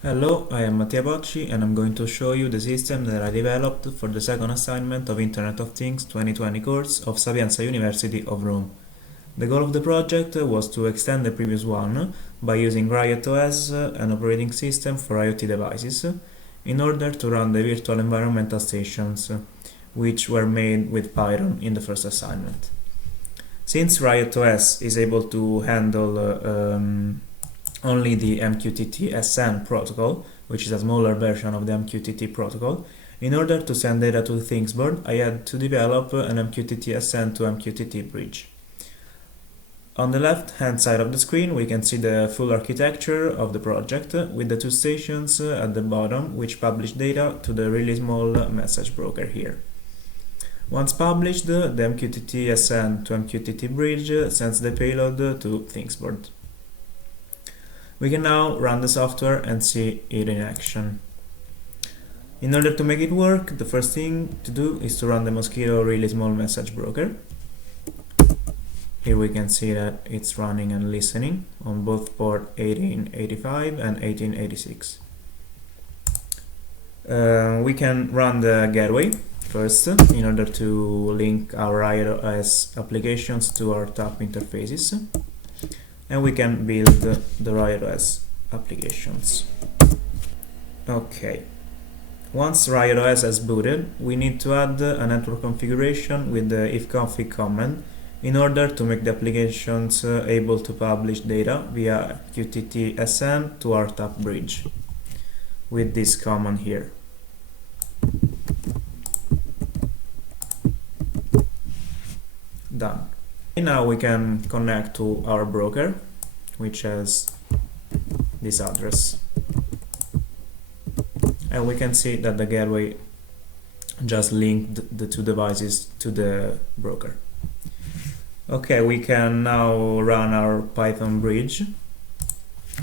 Hello, I am Mattia Bocci and I'm going to show you the system that I developed for the second assignment of Internet of Things 2020 course of Sapienza University of Rome. The goal of the project was to extend the previous one by using Riot OS, an operating system for IoT devices, in order to run the virtual environmental stations, which were made with Python in the first assignment. Since Riot OS is able to handle only the MQTT-SN protocol, which is a smaller version of the MQTT protocol, in order to send data to the Things board, I had to develop an MQTT-SN to MQTT bridge. On the left-hand side of the screen, we can see the full architecture of the project, with the two stations at the bottom, which publish data to the really small message broker here. Once published, the MQTT-SN to MQTT bridge sends the payload to Things board. We can now run the software and see it in action. In order to make it work, the first thing to do is to run the Mosquito really small message broker. Here we can see that it's running and listening on both port 1885 and 1886. We can run the gateway first in order to link our iOS applications to our TAP interfaces. And we can build the Riot OS applications. Okay. Once Riot OS has booted, we need to add a network configuration with the ifconfig command in order to make the applications able to publish data via MQTT-SN to our TAP bridge with this command here. Done. Now we can connect to our broker, which has this address, and we can see that the gateway just linked the two devices to the broker. Okay, we can now run our Python bridge,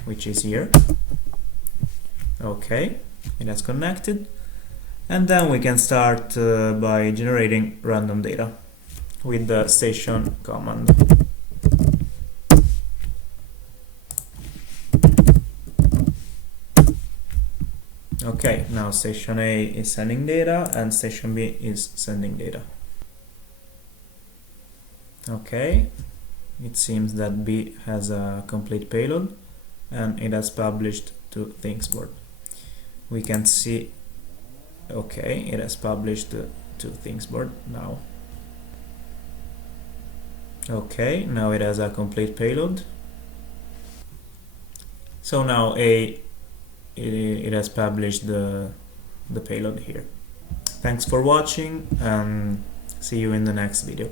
which is here. Okay, it has connected, and then we can start by generating random data with the station command. Okay, now station A is sending data and station B is sending data. Okay, it seems that B has a complete payload and it has published to Things board. We can see, okay, it has published to Things board now. Okay, now it has a complete payload. So now it has published the payload here. Thanks for watching and see you in the next video.